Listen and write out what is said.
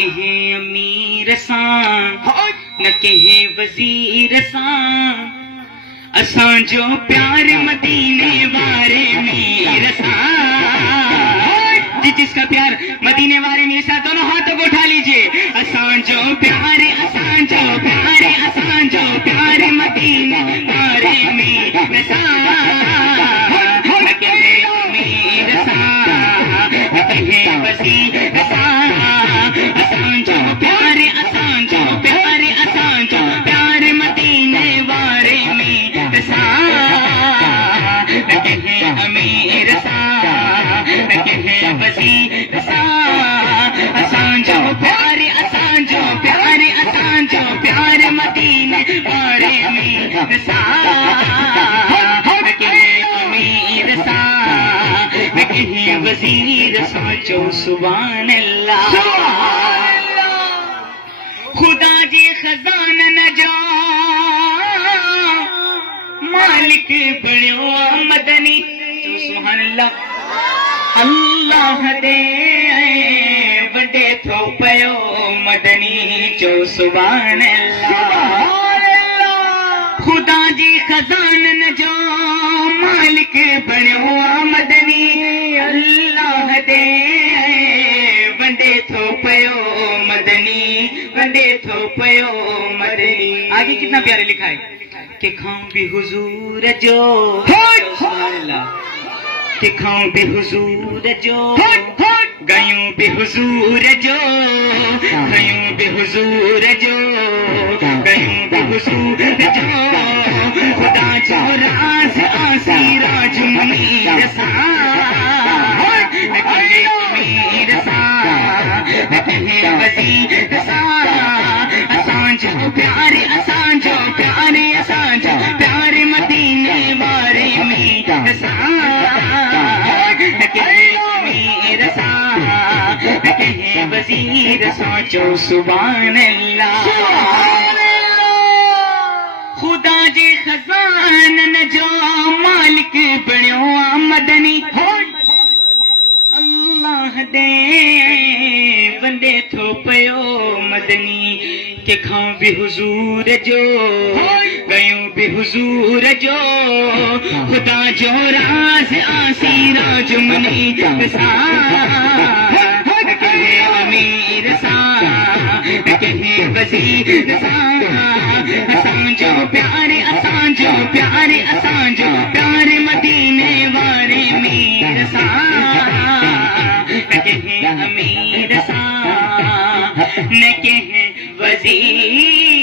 कहें अमीर सां न कहें वजीर सां असां जो प्यार मदीने वारे मीर सां जिसका प्यार मदीने वाले मीर सां दोनों हाथों को उठा लीजिए असां जो प्यार मदीने वारे मीर सां न कहें अमीर सां न कहें वजीर सां असां जो प्यार मदीने वारे मीर सां न कहें अमीर सां न कहें वजीर सां असां जो प्यार मदीने वारे मीर सां न कहें अमीर सां न कहें वजीर सां चो सुभान अल्लाह खुदा जी खजाना न जा मालिक बणियो मदनी चो सुभान अल्लाह अल्लाह दे वडे थो पयो मदनी चो सुभान अल्लाह खुदा जी खजाना न जो मालिक बणियो मदनी अल्लाह दे वडे थो पयो मदनी वडे थो पयो मदनी आगे कितना प्यारे लिखा है कि खाऊं भी हुजूर जो सुभान अल्लाह कि खाऊं भी हुजूर जो गयूं भी हुजूर जो गयूं भी हुजूर जो गयूं भी हुजूर जो खुदा जो राज आसी राज मुनीर सां न कहे अमीर सां न कहे वजीर सां असां जो प्यार मदीने वारे मीर सां न कहे अमीर सां न कहे वजीर सां चो सुभान अल्लाह खुदा जे खजान न जो मालिक बणियो मदनी अल्लाह दे वंदे थो पयो मदनी के खाऊं भी हुजूर जो गयूं भी हुजूर जो खुदा जो राज आसी राज मुनीर सां न कहे अमीर सां न कहे वजीर सां असां जो प्यार मदीने वारे मीर सां न कहे अमीर सां न कहे वजीर